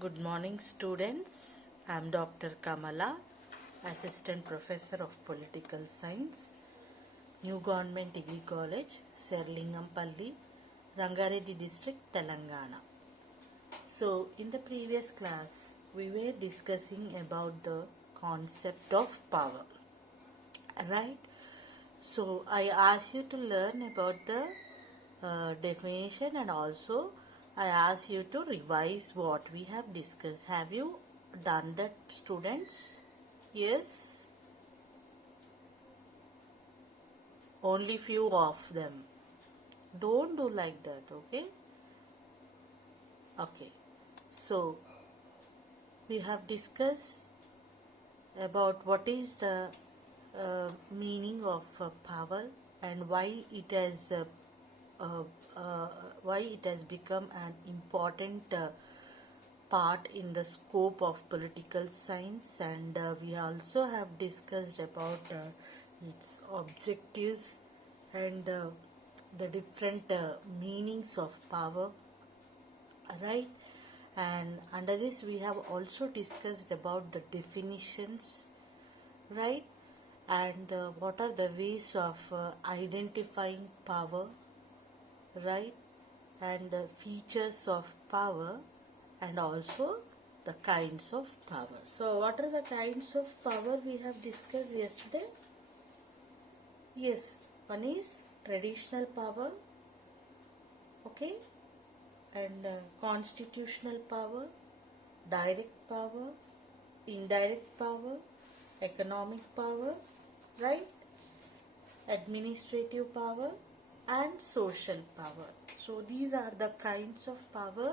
Good morning, students. I am Dr. Kamala, Assistant Professor of Political Science, New Government Degree College, Serlingampalli, Rangareddy District, Telangana. So, in the previous class, we were discussing about the concept of power, right? So, I asked you to learn about the definition, and also I asked you to revise what we have discussed. Have you done that, students? Yes? Only few of them. Don't do like that, okay? Okay. So, we have discussed about what is the meaning of power and uh, why it has become an important part in the scope of political science, and we also have discussed about its objectives and the different meanings of power, right? And under this we have also discussed about the definitions, right? And what are the ways of identifying power, right? And the features of power, and also the kinds of power. So what are the kinds of power we have discussed yesterday? Yes, one is traditional power, okay, and constitutional power, direct power, indirect power, economic power, right, administrative power, and social power. So these are the kinds of power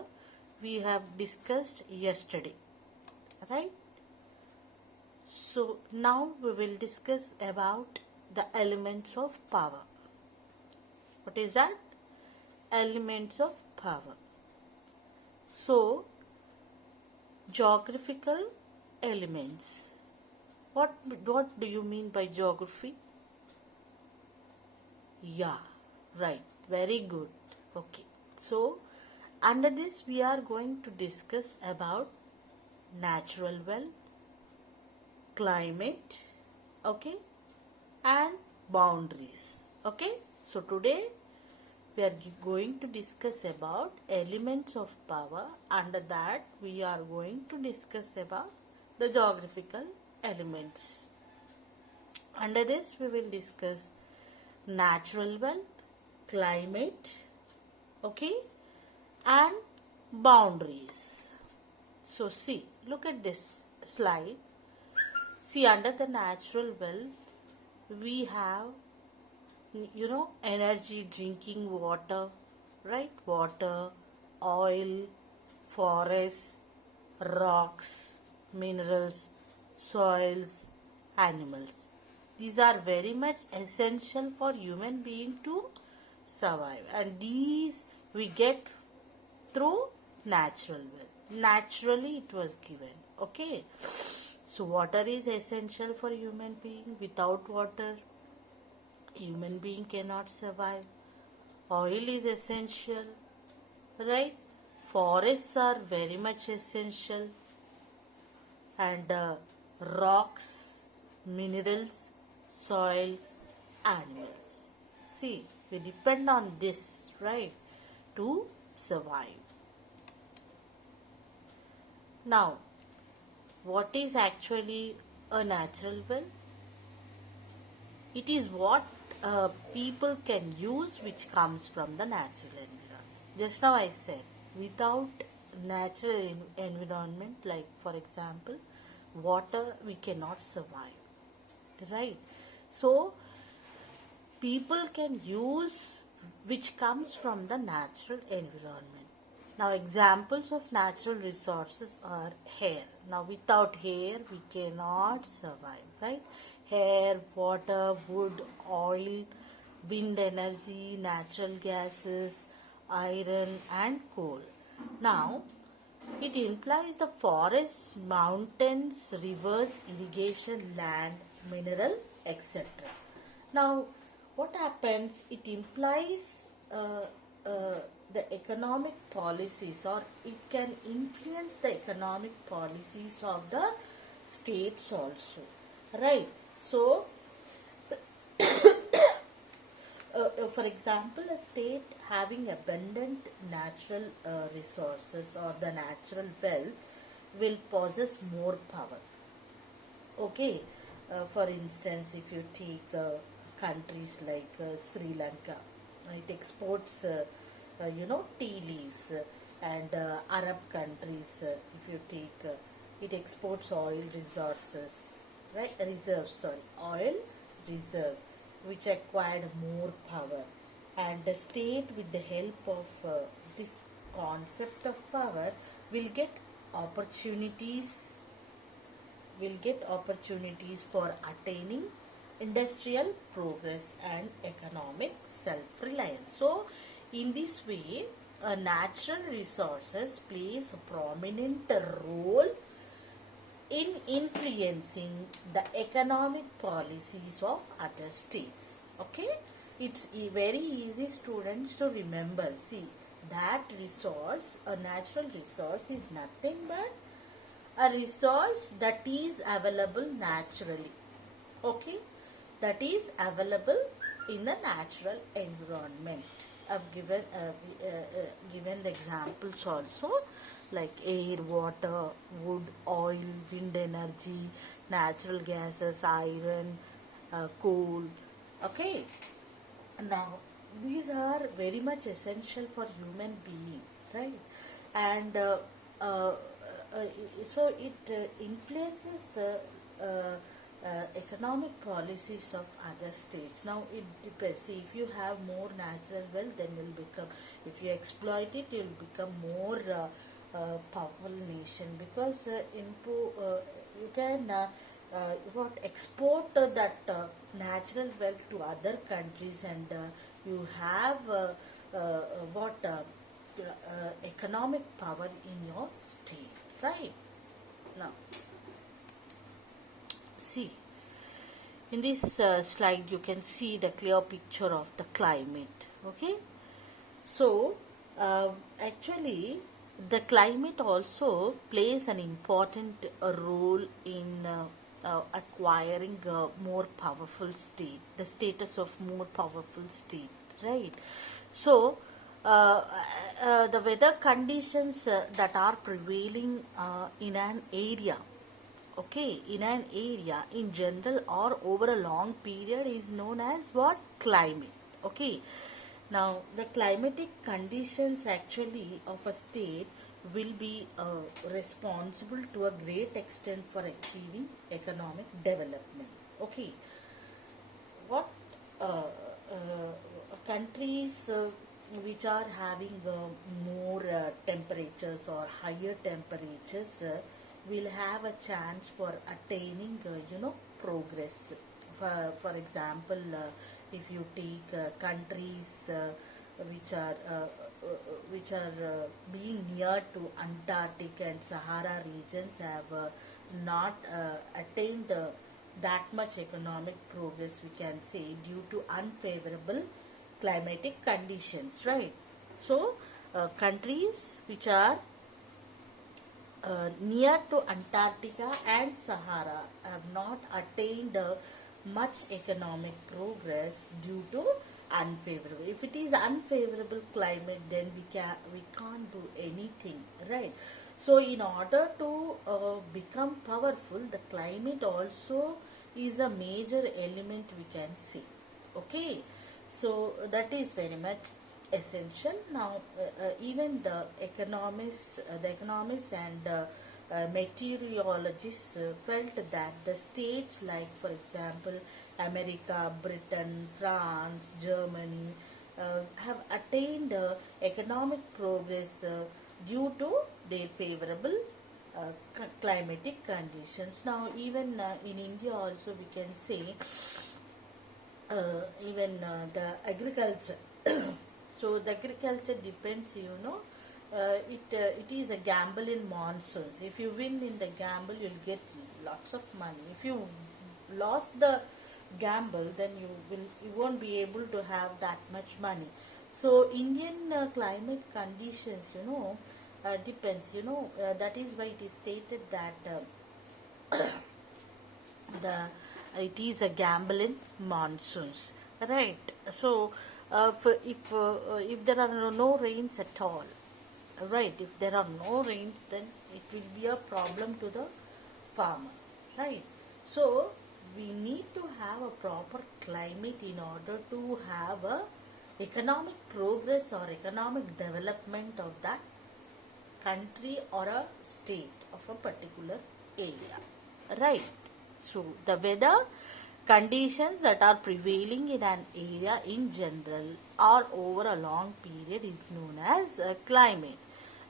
we have discussed yesterday, right? So now we will discuss about the elements of power. What is that? Elements of power. So, geographical elements. What do you mean by geography? Yeah, right. Very good. Okay. So, under this we are going to discuss about natural wealth, climate, okay, and boundaries. Okay. So, today we are going to discuss about elements of power. Under that we are going to discuss about the geographical elements. Under this we will discuss natural wealth, climate, okay, and boundaries. So see, look at this slide. See, under the natural wealth we have, energy, drinking water, right? Water, oil, forests, rocks, minerals, soils, animals. These are very much essential for human being to survive, and these we get through natural wealth. Naturally it was given, okay? So water is essential for human being. Without water human being cannot survive. Oil is essential, right? Forests are very much essential, and rocks, minerals, soils, animals. See, we depend on this, right, to survive. Now, what is actually a natural wealth? It is what people can use which comes from the natural environment. Just now I said, without natural environment, like for example, water, we cannot survive, right? So, people can use which comes from the natural environment. Now, examples of natural resources are hair. Now, without hair, we cannot survive, right? Hair, water, wood, oil, wind energy, natural gases, iron, and coal. Now, it implies the forests, mountains, rivers, irrigation, land, mineral, etc. Now, what happens? It implies uh, the economic policies, or it can influence the economic policies of the states also, right? So for example, a state having abundant natural resources or the natural wealth will possess more power. Okay, for instance, if you take countries like Sri Lanka, it exports, tea leaves, and Arab countries, if you take, it exports oil resources, right? Reserves, sorry, oil reserves, which acquired more power. And the state, with the help of this concept of power, will get opportunities for attaining industrial progress and economic self-reliance. So, in this way, natural resources plays a prominent role in influencing the economic policies of other states. Okay, it's very easy, students, to remember. See, that resource, a natural resource, is nothing but a resource that is available naturally. Okay, that is available in the natural environment. I've given the examples also, like air, water, wood, oil, wind energy, natural gases, iron, coal. Okay, now these are very much essential for human being, right? And uh, uh, so it influences the economic policies of other states. Now it depends. See, if you have more natural wealth, then you'll become, if you exploit it, you'll become more powerful nation, because you can export that natural wealth to other countries, and you have what economic power in your state, right? Now, see, in this slide you can see the clear picture of the climate. Okay, so actually the climate also plays an important role in acquiring a more powerful state, the status of more powerful state, right? So the weather conditions that are prevailing in an area, okay, in an area in general or over a long period, is known as what? Climate. Okay, now the climatic conditions actually of a state will be responsible to a great extent for achieving economic development. Okay, what countries which are having more temperatures or higher temperatures will have a chance for attaining progress. For example, if you take countries which are being near to Antarctic and Sahara regions, have not attained that much economic progress, we can say, due to unfavorable climatic conditions, right? So countries which are near to Antarctica and Sahara have not attained much economic progress due to unfavorable. If it is unfavorable climate, then we can't do anything, right? So in order to become powerful, the climate also is a major element, we can say. Okay, so that is very much essential. Now even the economists and meteorologists felt that the states like, for example, America, Britain, France, Germany have attained economic progress due to their favorable climatic conditions. Now even in India also, we can say, even the agriculture. So the agriculture depends, it is a gamble in monsoons. If you win in the gamble, you'll get lots of money. If you lost the gamble, then you won't be able to have that much money. So Indian climate conditions, depends. That is why it is stated that the it is a gamble in monsoons, right? So if there are no rains at all, right? If there are no rains, then it will be a problem to the farmer, right? So we need to have a proper climate in order to have a economic progress or economic development of that country or a state of a particular area, right? So the weather conditions that are prevailing in an area in general or over a long period is known as climate.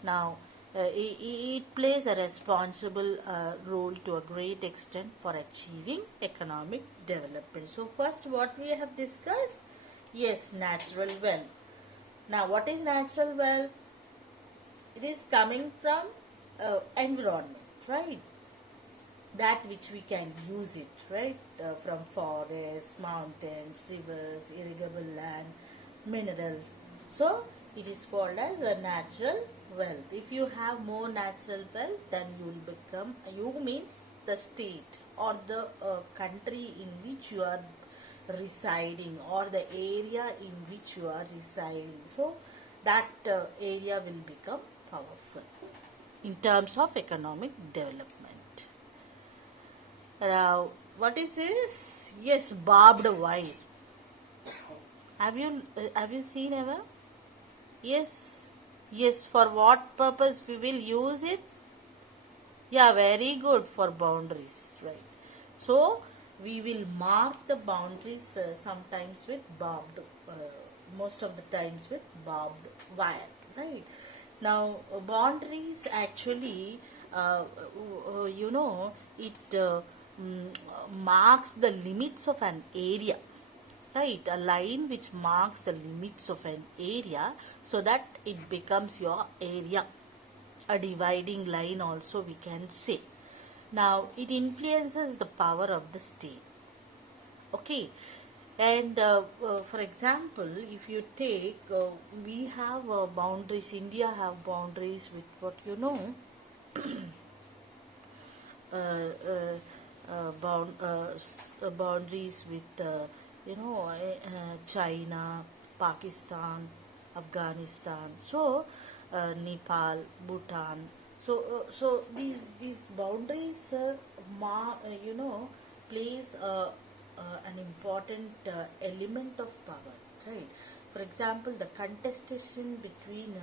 Now it plays a responsible role to a great extent for achieving economic development. So first, what we have discussed, yes, natural wealth. Now what is natural wealth? It is coming from environment, right? That which we can use it, right? From forests, mountains, rivers, irrigable land, minerals. So it is called as a natural wealth. If you have more natural wealth, then you will become, you means the state or the country in which you are residing or the area in which you are residing. So that area will become powerful in terms of economic development. Now, what is this? Yes, barbed wire. Have you seen ever? Yes, yes. For what purpose we will use it? Yeah, very good for boundaries, right? So we will mark the boundaries sometimes with barbed, most of the times with barbed wire, right? Now boundaries actually, it marks the limits of an area, right? A line which marks the limits of an area so that it becomes your area, a dividing line also we can say. Now it influences the power of the state, okay? And for example, if you take, we have boundaries, India have boundaries with what uh, uh, boundaries with China, Pakistan, Afghanistan, so Nepal, Bhutan. So these boundaries, plays an important element of power, right? For example, the contestation between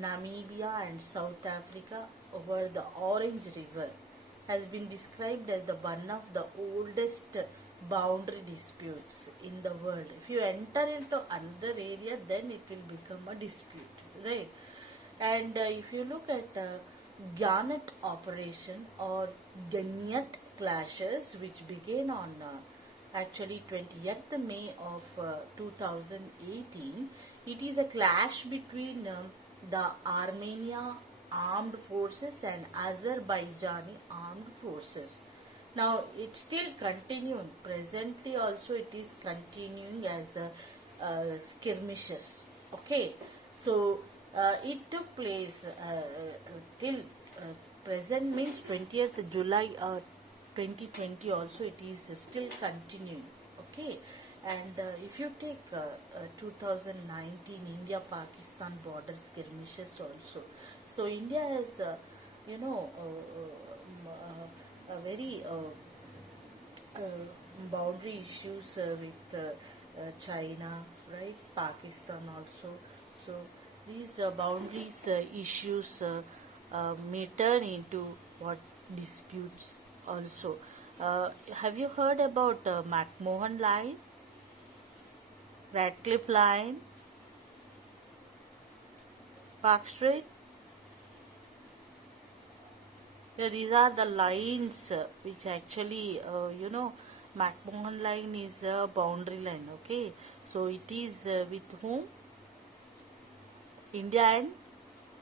Namibia and South Africa over the Orange River has been described as the one of the oldest boundary disputes in the world. If you enter into another area, then it will become a dispute, right? And if you look at Gyanet operation or Ganyat clashes, which began on actually 20th May of 2018, it is a clash between the Armenia armed forces and Azerbaijani armed forces. Now it's still continuing. Presently also it is continuing as skirmishes. Okay, so it took place till present means 20th July 2020 also it is still continuing. Okay, and if you take 2019 India Pakistan border skirmishes also, so India has a very boundary issues with China, right? Pakistan also. So these boundaries issues may turn into what disputes also. Have you heard about McMahon Line, Radcliffe Line, Park Street? Yeah, these are the lines which actually, McMahon Line is a boundary line. Okay, so it is with whom? India and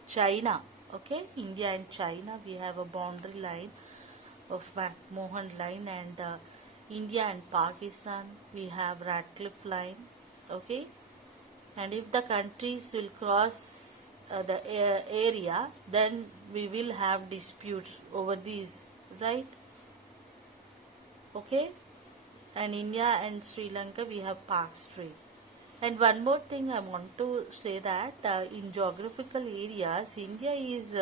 China. Okay, India and China, we have a boundary line of McMahon Line, and India and Pakistan, we have Radcliffe Line. Okay, and if the countries will cross the area, then we will have disputes over these, right? Okay, and India and Sri Lanka, we have Park Strait. And one more thing I want to say that in geographical areas, India is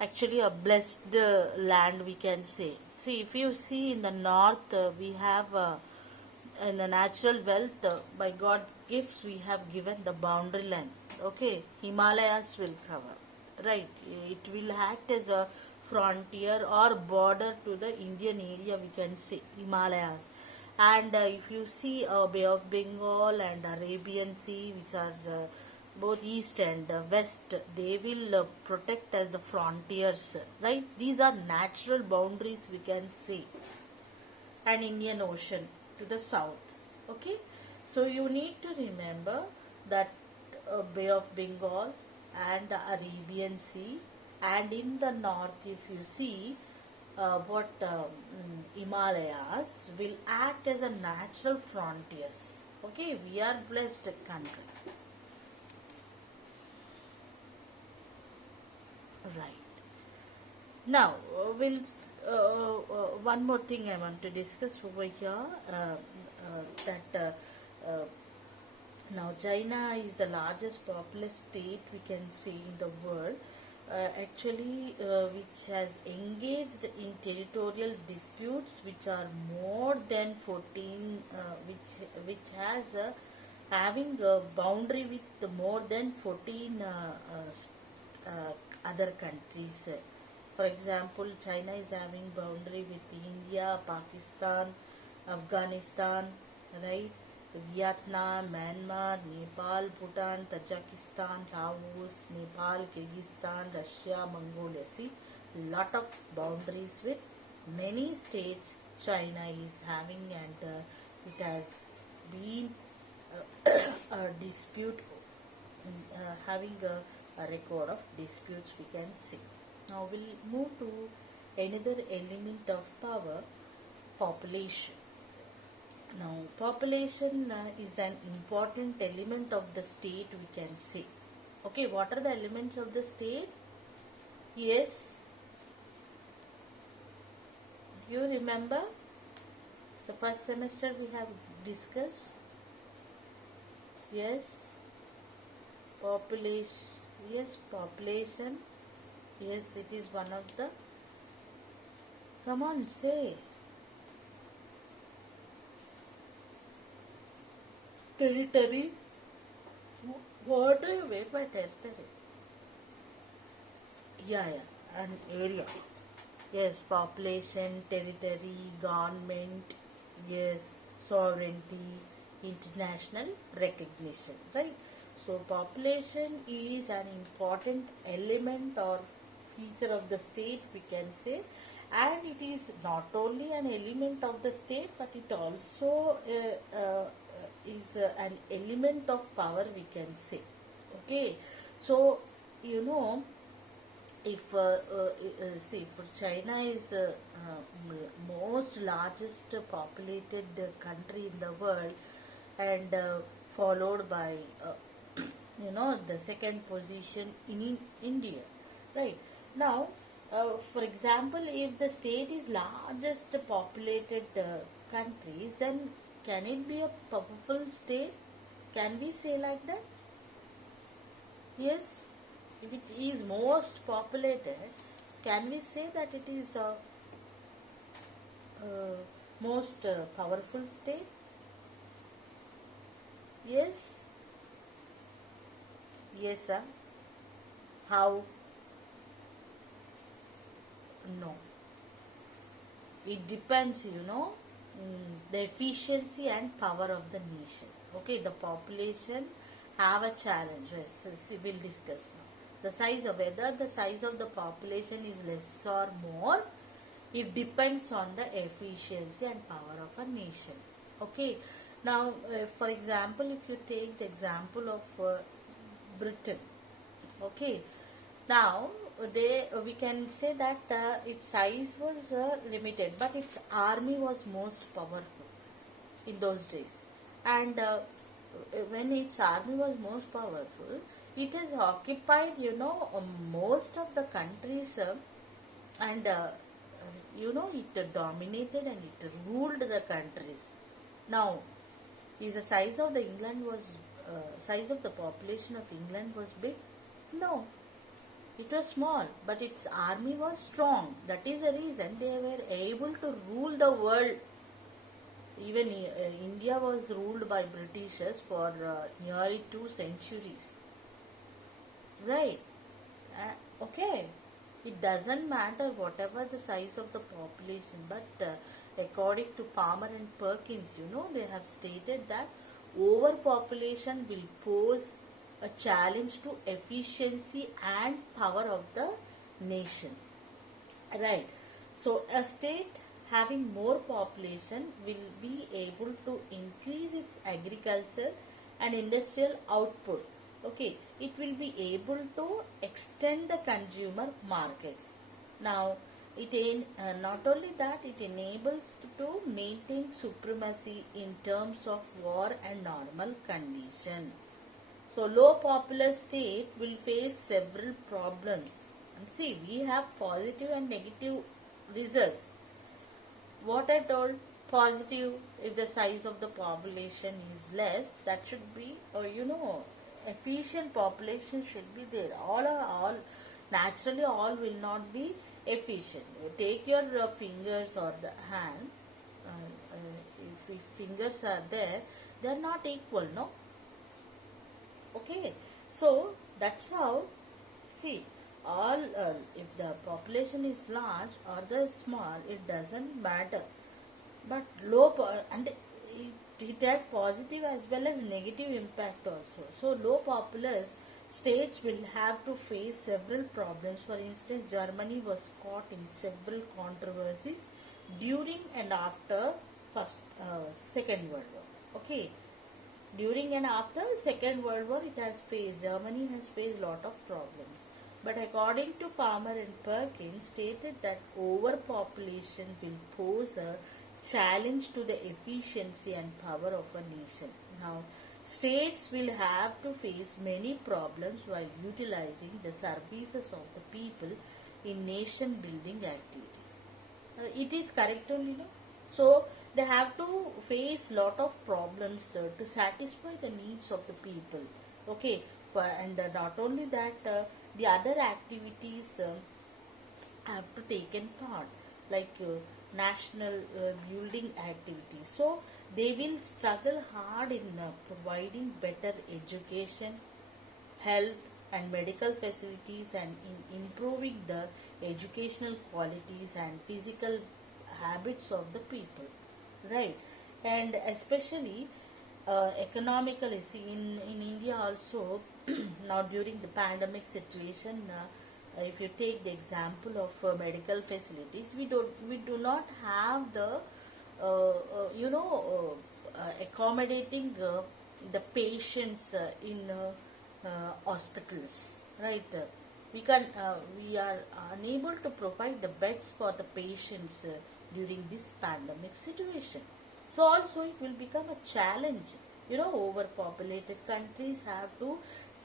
actually a blessed land, we can say. See, if you see in the north, we have in the natural wealth by God gifts, we have given the boundary land. Okay, Himalayas will cover, right? It will act as a frontier or border to the Indian area, we can say Himalayas. And if you see Bay of Bengal and Arabian Sea, which are both east and west, they will protect as the frontiers, right? These are natural boundaries, we can say. And Indian Ocean to the south. Okay, so you need to remember that Bay of Bengal and the Arabian Sea, and in the north, if you see what Himalayas will act as a natural frontiers. Okay, we are blessed country. Right. Now, we'll one more thing I want to discuss over here, that now China is the largest populous state, we can say, in the world, which has engaged in territorial disputes which are more than 14, which has having a boundary with more than 14 other countries. For example, China is having boundary with India, Pakistan, Afghanistan, right? Vietnam, Myanmar, Nepal, Bhutan, Tajikistan, Laos, Nepal, Kyrgyzstan, Russia, Mongolia. See, lot of boundaries with many states China is having, and it has been a dispute, having a record of disputes, we can say. Now we'll move to another element of power, population. Now population is an important element of the state, we can say. Okay, what are the elements of the state? Yes, you remember the first semester we have discussed? Yes, population. Yes, population. Yes, it is one of the. Come on, say. Territory. What do you mean by territory? Yeah, an area. Yes, population, territory, government. Yes, sovereignty, international recognition, right? So population is an important element or feature of the state, we can say, and it is not only an element of the state, but it also is an element of power, we can say. Okay, so you know, if see, for China is most largest populated country in the world, and followed by the second position in India, right? Now, for example, if the state is largest populated countries, then can it be a powerful state? Can we say like that? Yes. If it is most populated, can we say that it is a most powerful state? Yes. Yes, sir. How? No. It depends, the efficiency and power of the nation. Okay, the population have a challenge. Yes, we'll discuss now. The size of whether the size of the population is less or more, it depends on the efficiency and power of a nation. Okay, now for example, if you take the example of Britain, okay, now we can say that its size was limited, but its army was most powerful in those days, and when its army was most powerful, it has occupied, most of the countries, and it dominated and it ruled the countries. Now, is the size of the England was size of the population of England was big? No, it was small, but its army was strong. That is the reason they were able to rule the world. Even India was ruled by Britishers for nearly 2 centuries. Right. Okay. It doesn't matter whatever the size of the population, but according to Palmer and Perkins, they have stated that overpopulation will pose a challenge to efficiency and power of the nation. Right. So a state having more population will be able to increase its agriculture and industrial output. Okay, it will be able to extend the consumer markets. Now, not only that, it enables to maintain supremacy in terms of war and normal condition. So low populous state will face several problems. And see, we have positive and negative results. What I told, positive, if the size of the population is less, that should be, efficient population should be there. All naturally all will not be efficient. You take your fingers or the hand. If fingers are there, they are not equal, no? Okay, so that's how, see, all if the population is large or the small, it doesn't matter. But and it has positive as well as negative impact also. So low populous states will have to face several problems. For instance, Germany was caught in several controversies during and after Second World War. Okay, during and after Second World War, Germany has faced lot of problems. But according to Palmer and Perkins, stated that overpopulation will pose a challenge to the efficiency and power of a nation. Now, states will have to face many problems while utilizing the services of the people in nation building activities. It is correct only, no? So they have to face lot of problems to satisfy the needs of the people. Okay, and not only that, the other activities have to take in part, like national building activities. So they will struggle hard in providing better education, health and medical facilities, and in improving the educational qualities and physical habits of the people, right? And especially economically, see, in India also, now during the pandemic situation, if you take the example of medical facilities, we do not have the accommodating the patients in hospitals, right? We are unable to provide the beds for the patients during this pandemic situation. So also it will become a challenge. Overpopulated countries have to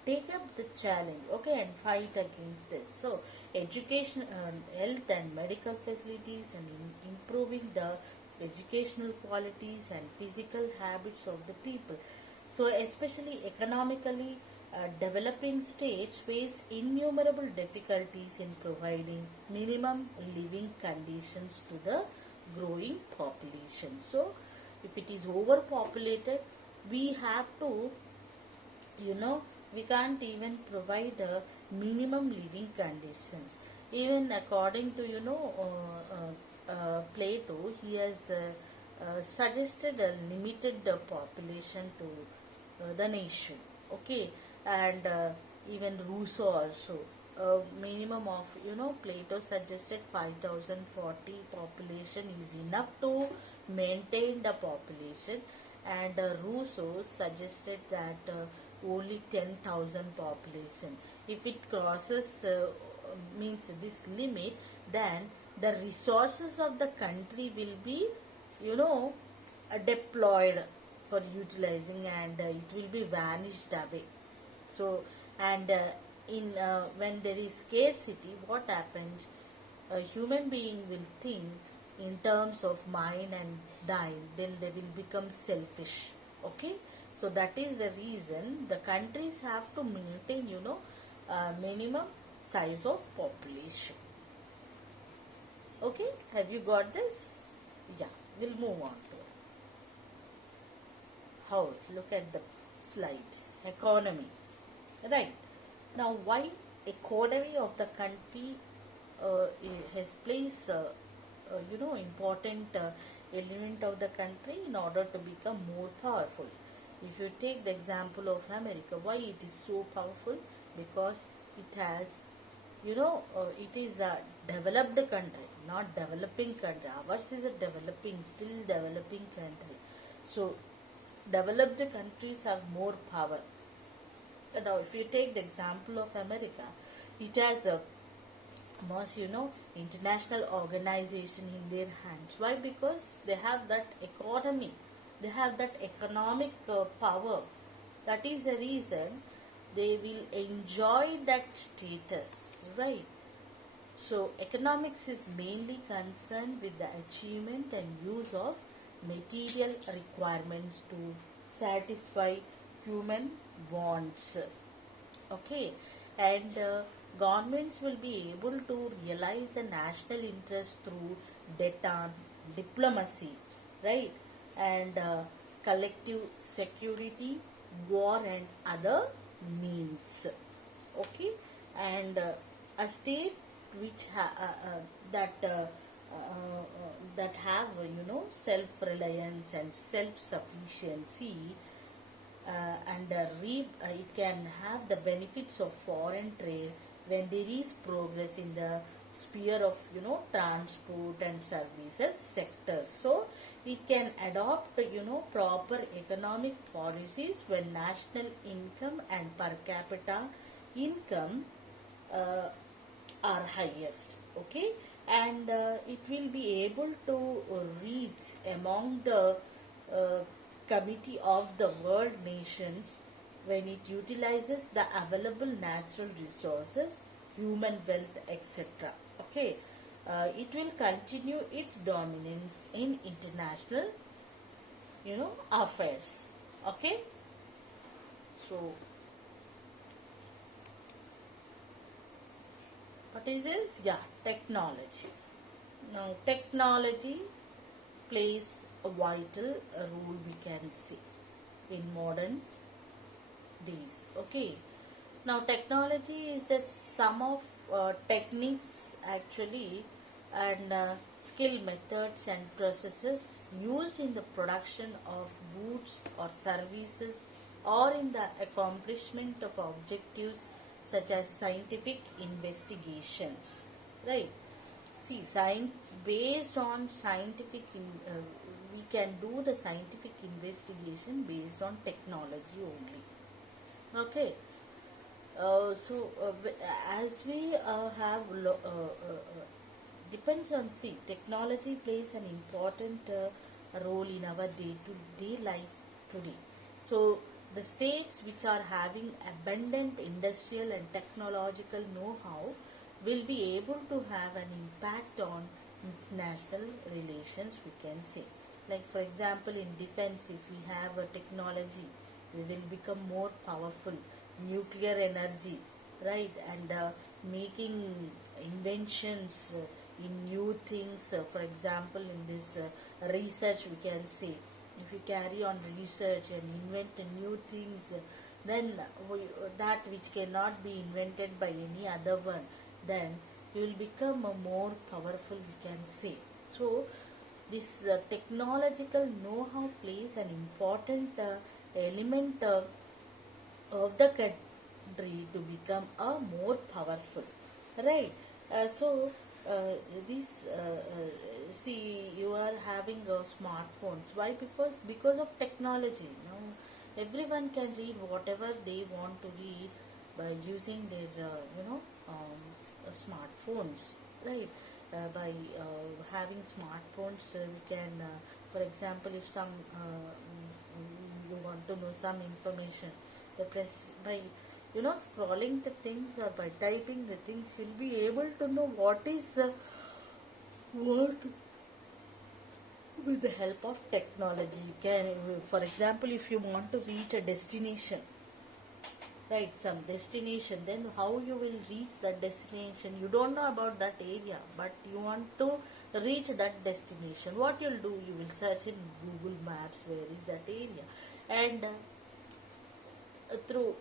take up the challenge, okay, and fight against this. So education, health and medical facilities, and improving the educational qualities and physical habits of the people. So especially economically, developing states face innumerable difficulties in providing minimum living conditions to the growing population. So if it is overpopulated, we have to, we can't even provide minimum living conditions. Even according to, Plato, he has suggested a limited population to the nation. Okay, and even Rousseau also. Minimum of, Plato suggested 5040 population is enough to maintain the population, and Rousseau suggested that only 10,000 population. If it crosses, means this limit, then the resources of the country will be, deployed for utilizing, and it will be vanished away. So, and in when there is scarcity, what happens? A human being will think in terms of mine and thine, then they will become selfish. Okay, so that is the reason the countries have to maintain, minimum size of population. Okay, have you got this? Yeah, we'll move on to it. How? Look at the slide. Economy. Right. Now, why economy of the country has placed, important element of the country in order to become more powerful. If you take the example of America, why it is so powerful? Because it has, it is a developed country, not developing country. Ours is a developing, still developing country. So, developed countries have more power. Now, if you take the example of America, it has a most, international organization in their hands. Why? Because they have that economy, they have that economic power. That is the reason they will enjoy that status, right? So, economics is mainly concerned with the achievement and use of material requirements to satisfy human wants. Okay, and governments will be able to realize the national interest through data, diplomacy, right? And collective security, war, and other means. Okay, and a state which that that have, self reliance and self sufficiency, and it can have the benefits of foreign trade when there is progress in the sphere of, transport and services sectors. So it can adopt, proper economic policies when national income and per capita income uh, are highest. Okay, and it will be able to reach among the uh, committee of the world nations when it utilizes the available natural resources, human wealth, etc. Okay, it will continue its dominance in international, affairs. Okay, so what is this? Yeah, technology. Now, technology plays a vital role, we can say, in modern days. Okay. Now, technology is the sum of techniques actually, and skill methods and processes used in the production of goods or services, or in the accomplishment of objectives such as scientific investigations. Right? See, based on we can do the scientific investigation based on technology only. Okay, as we depends on, see, technology plays an important role in our day-to-day life today. So the states which are having abundant industrial and technological know-how will be able to have an impact on international relations, we can say. Like for example, in defense, if we have a technology, we will become more powerful. Nuclear energy, right? And making inventions in new things. For example, in this research, we can say, if you carry on research and invent new things, then that which cannot be invented by any other one, then you will become a more powerful, we can say. So this technological know-how plays an important element of the country to become a more powerful, right? So this see, you are having smartphones. Why? Because of technology. Now everyone can read whatever they want to read by using their smartphones, right? By having smartphones, we can, for example, if some want to know some information, by scrolling the things or by typing the things, you'll be able to know what with the help of technology. You can, for example, if you want to reach a destination, right, some destination, then how you will reach that destination? You don't know about that area, but you want to reach that destination. What you'll do, you will search in Google Maps where is that area, and through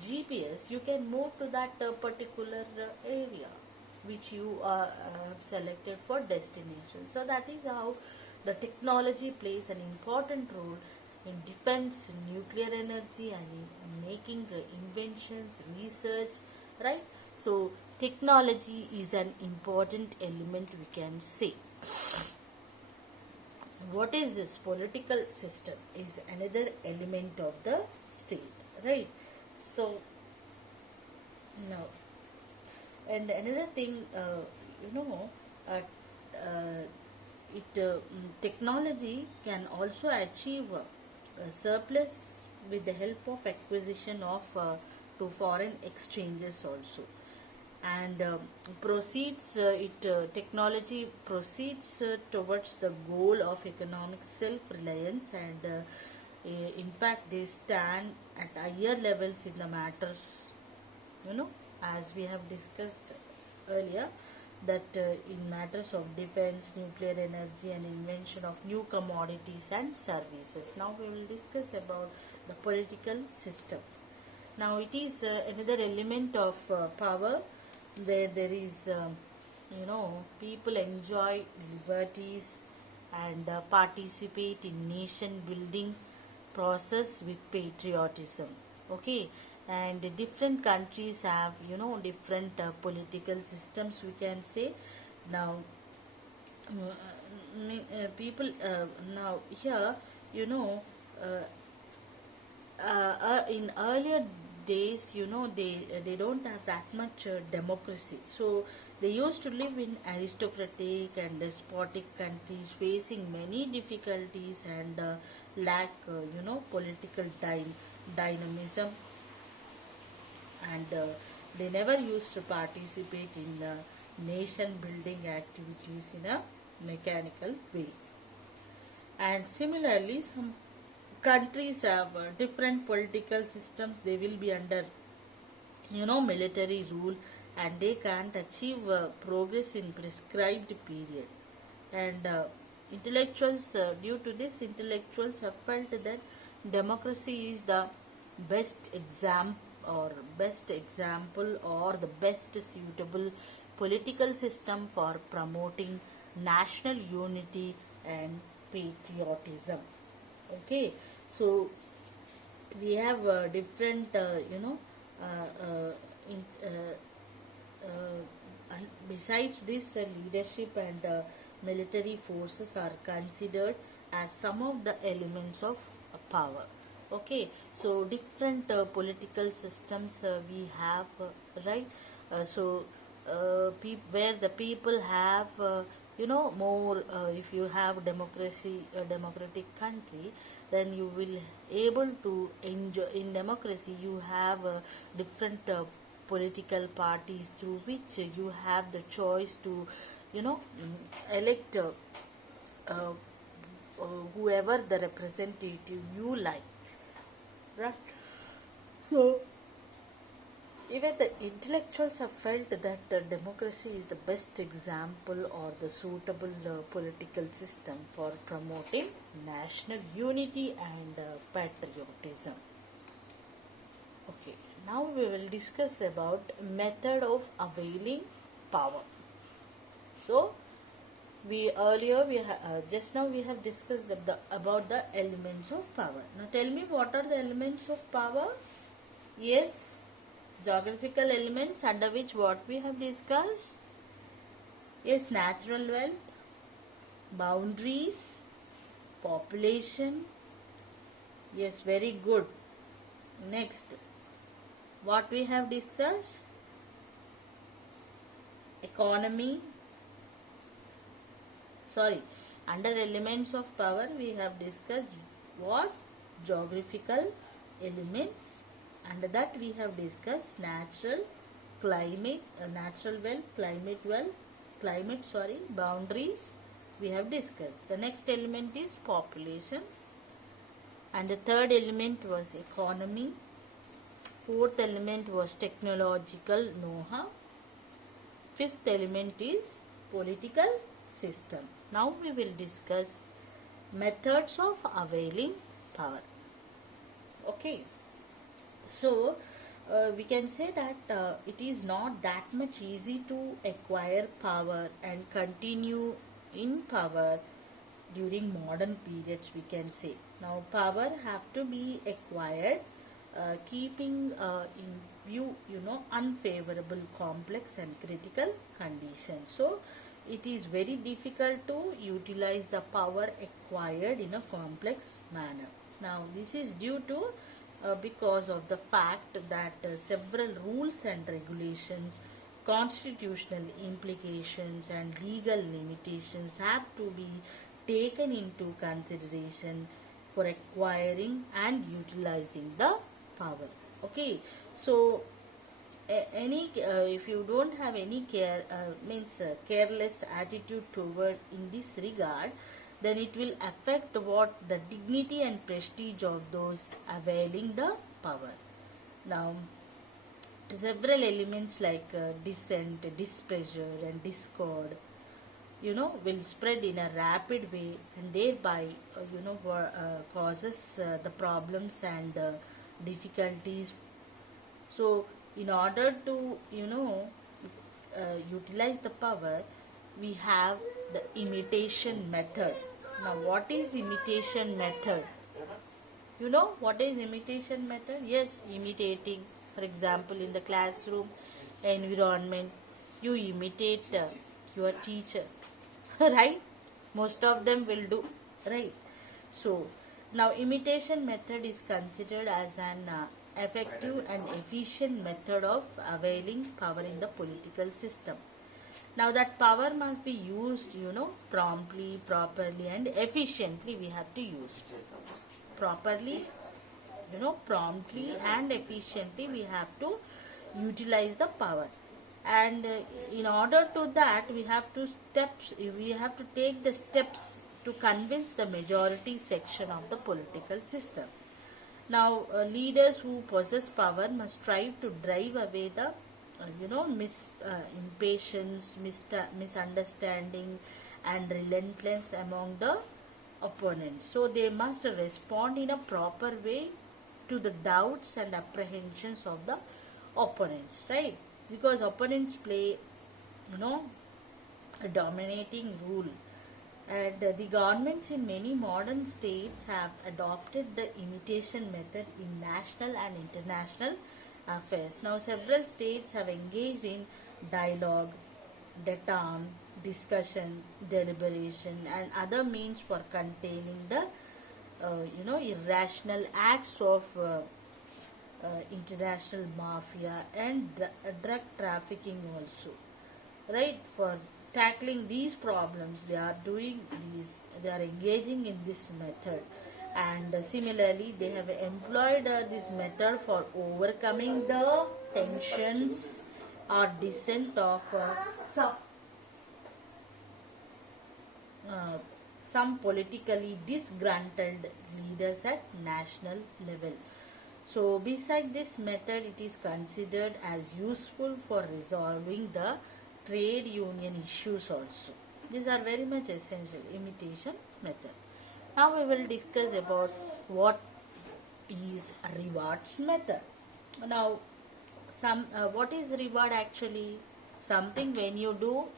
GPS you can move to that particular area which you have selected for destination. So that is how the technology plays an important role in defense, nuclear energy, and in making inventions, research, right? So technology is an important element, we can say. What is this? Political system is another element of the state, right? So now, and another thing, you know uh, uh, technology can also achieve a surplus with the help of acquisition of to foreign exchanges also, and proceeds it technology proceeds towards the goal of economic self-reliance, and in fact they stand at higher levels in the matters, you know as we have discussed earlier, that in matters of defense, nuclear energy, and invention of new commodities and services. Now we will discuss about the political system. Now it is another element of power where there is people enjoy liberties and participate in nation building process with patriotism. Okay, and different countries have different political systems, we can say. Now people now here, you know uh, in earlier days, they don't have that much democracy, so they used to live in aristocratic and despotic countries, facing many difficulties and lack political dynamism, and they never used to participate in nation building activities in a mechanical way. And similarly, some countries have different political systems. They will be under military rule, and they can't achieve progress in prescribed period. And due to this, intellectuals have felt that democracy is the best exam best example or the best suitable political system for promoting national unity and patriotism. Okay, so we have different uh, uh, in, and besides this, leadership and military forces are considered as some of the elements of power. Okay, so different political systems we have, right? So where the people have more, if you have democratic country, then you will able to enjoy. In democracy you have different political parties through which you have the choice to elect uh, whoever the representative you like, right? So even the intellectuals have felt that democracy is the best example or the suitable political system for promoting national unity and patriotism. Okay, now we will discuss about method of availing power. So just now we have discussed about the elements of power. Now tell me, what are the elements of power? Yes, geographical elements, under which what we have discussed. Yes, natural wealth, boundaries, population. Yes, very good. Next, what we have discussed? Economy. Sorry, under elements of power we have discussed what? geographical elements. Under that we have discussed natural, climate, natural well, climate, boundaries we have discussed. The next element is population, and the third element was economy. Fourth element was technological know-how. Fifth element is political system. Now we will discuss methods of availing power. Okay, so we can say that it is not that much easy to acquire power and continue in power during modern periods, we can say. Now power have to be acquired keeping in view unfavorable, complex and critical conditions. So it is very difficult to utilize the power acquired in a complex manner. Now this is due to because of the fact that several rules and regulations, constitutional implications and legal limitations have to be taken into consideration for acquiring and utilizing the power. Okay, so any if you don't have any care means careless attitude toward in this regard, then it will affect what the dignity and prestige of those availing the power. Now several elements like dissent, displeasure and discord will spread in a rapid way, and thereby causes the problems and difficulties. So in order to utilize the power, we have the imitation method. Now what is imitation method? You know what is imitation method? Yes, imitating. For example, in the classroom environment, you imitate your teacher, right? Most of them will do, right? So now imitation method is considered as an effective and efficient method of availing power in the political system. Now that power must be used promptly, properly and efficiently. We have to use properly, promptly and efficiently we have to utilize the power. And in order to that, we have to take the steps to convince the majority section of the political system. Now leaders who possess power must strive to drive away the impatience, misunderstanding and relentlessness among the opponents. So they must respond in a proper way to the doubts and apprehensions of the opponents, right? Because opponents play a dominating role, and the governments in many modern states have adopted the imitation method in national and international affairs. Now several states have engaged in dialogue, détente, discussion, deliberation and other means for containing the irrational acts of international mafia and drug trafficking also, right? For tackling these problems, they are engaging in this method. And similarly they have employed this method for overcoming the tensions or dissent of uh, some politically disgruntled leaders at national level. So beside this method, it is considered as useful for resolving the trade union issues also. These are very much essential, imitation method. Now we will discuss about what is rewards method. Now what is reward actually? Something when you do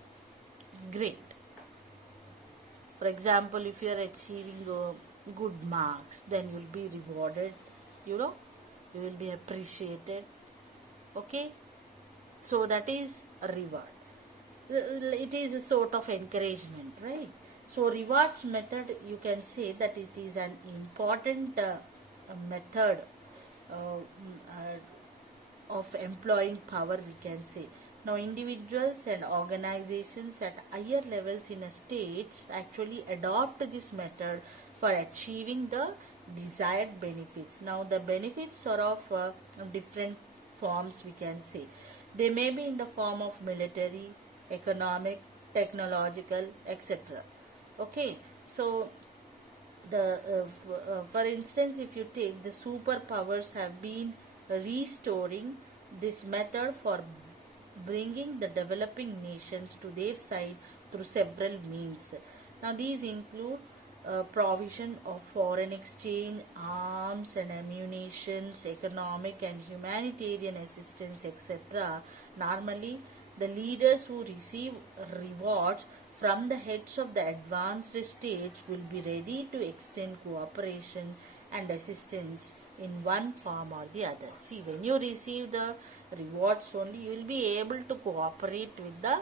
great. For example, if you are achieving good marks, then you will be rewarded, you will be appreciated. Okay, so that is a reward. It is a sort of encouragement, right? So rewards method, you can say that it is an important method of employing power, we can say. Now individuals and organizations at higher levels in a states actually adopt this method for achieving the desired benefits. Now the benefits are of different forms, we can say. They may be in the form of military, economic, technological, etc. Okay, so for instance, if you take the superpowers have been restoring this method for bringing the developing nations to their side through several means. Now these include provision of foreign exchange, arms and ammunitions, economic and humanitarian assistance, etc. Normally, the leaders who receive rewards from the heads of the advanced states will be ready to extend cooperation and assistance in one form or the other. See, when you receive the rewards only, you will be able to cooperate with the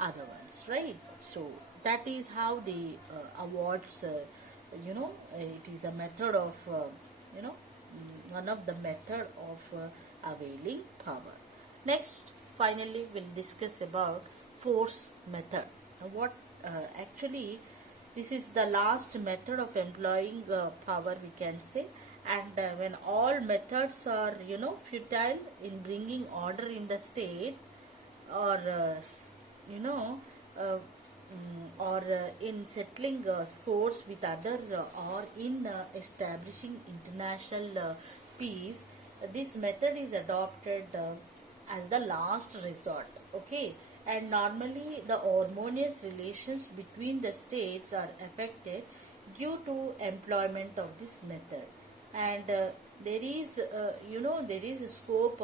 other ones, right? So that is how the awards, it is a method of, one of the method of availing power. Next, finally, we'll discuss about force method. What actually, this is the last method of employing power, we can say. And when all methods are futile in bringing order in the state, or you know or in settling scores with other, or in establishing international peace, this method is adopted as the last resort. Okay, and normally the harmonious relations between the states are affected due to employment of this method. And there is a scope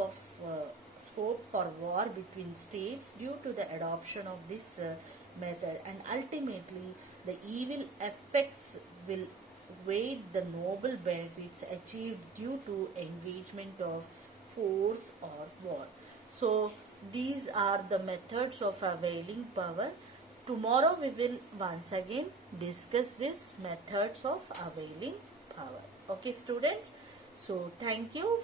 for war between states due to the adoption of this method, and ultimately the evil effects will weigh the noble benefits achieved due to engagement of force or war. So these are the methods of availing power. Tomorrow we will once again discuss these methods of availing power. Okay, students. So thank you